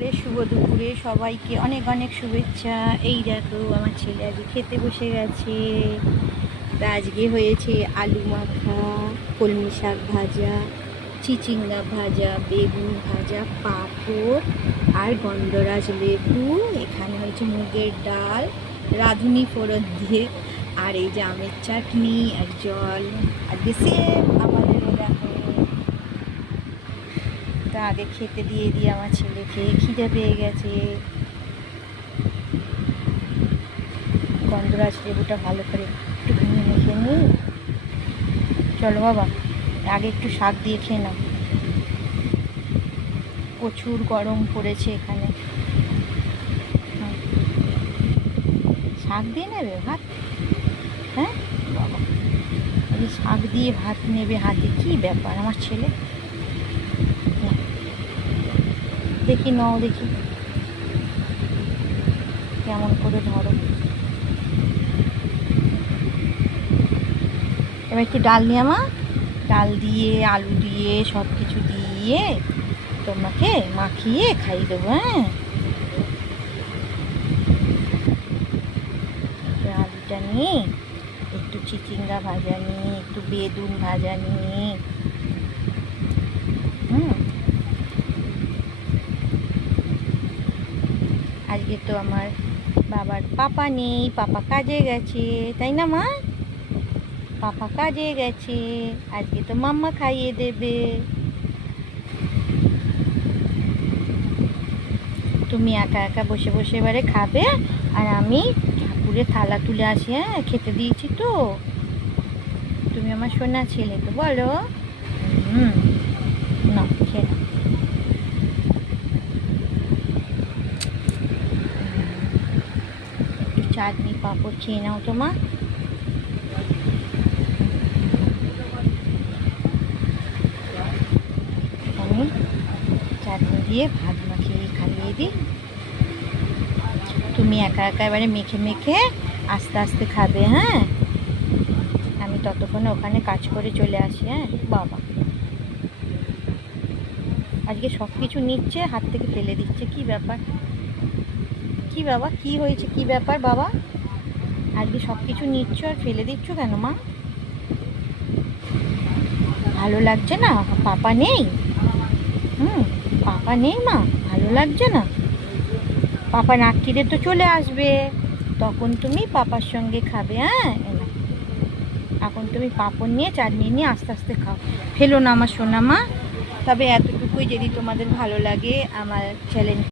শুভ দুপুরে সবাইকে অনেক অনেক শুভেচ্ছা। এই দেখো আমার ছেলে আজকে খেতে বসে গেছে। তা আজকে হয়েছে আলু মাখা, কলমি শাক ভাজা, চিচিঙ্গা ভাজা, বেগুন ভাজা, পাঁপড় আর গন্ধরাজ লেবু। এখানে হয়েছে মুগের ডাল রাঁধুনি ফোড়ন দিয়ে, আর এই যে আমের চাটনি আর জল। আজকে সেম আমাদেরও দেখো। তা আগে খেতে দিয়ে আমার ছেলেকে, খিদে পেয়ে গেছে। গন্ধরাজ লেবুটা ভালো করে একটুখানি মেখে নিই। চলো বাবা, আগে একটু শাক দিয়ে খেয়ে নাও। প্রচুর গরম পড়েছে এখানে। শাক দিয়ে নেবে ভাত? হ্যাঁ বাবা, এই শাক দিয়ে ভাত নেবে হাতে, কি ব্যাপার আমার ছেলে। দেখি নাও, দেখি কেমন করে ধরো। এবার একটু ডাল নিয়ে মা, ডাল দিয়ে আলু দিয়ে সব কিছু দিয়ে তোমাকে মাখিয়ে খাইয়ে দেবো। হ্যাঁ, আলুটা নিয়ে একটু চিচিঙ্গা ভাজা নিয়ে, একটু বেগুন ভাজা নিয়ে। আজকে তো আমার বাবার পাপা নেই, পাপা কাজে গেছে, তাই না মা? পাপা কাজে গেছে, আজকে তো মাম্মা খাইয়ে দেবে। তুমি একা একা বসে বসে এবারে খাবে, আর আমি ঠাকুরের থালা তুলে আসি। হ্যাঁ, খেতে দিয়েছি তো। তুমি আমার সোনা ছেলে তো, বলো। না, খেয়ে নাও। একটু চাটনি পাঁপড় খেয়ে নাও তো মা। আমি চাটনি দিয়ে ভাত মাখিয়ে খাইয়ে দিই। তুমি একা একা এবারে মেখে মেখে আস্তে আস্তে খাবে। হ্যাঁ, আমি ততক্ষণে ওখানে কাজ করে চলে আসি। হ্যাঁ বাবা, আজকে সব কিছু নিচ্ছে, হাত থেকে ফেলে দিচ্ছে, কি ব্যাপার? কি বাবা, কি হয়েছে, কি ব্যাপার বাবা? আজকে সব কিছু নিচ্ছ আর ফেলে দিচ্ছ কেন মা? ভালো লাগছে না? পাপা নেই? পাপা নেই মা, ভালো লাগছে না? পাপা রাত্রিরে তো চলে আসবে, তখন তুমি পাপার সঙ্গে খাবে। হ্যাঁ, এখন তুমি পাঁপড় নিয়ে চাটনি নিয়ে আস্তে আস্তে খাও, ফেলো না আমার সোনা মা। তবে এতটুকুই, যদি তোমাদের ভালো লাগে আমার চ্যানেল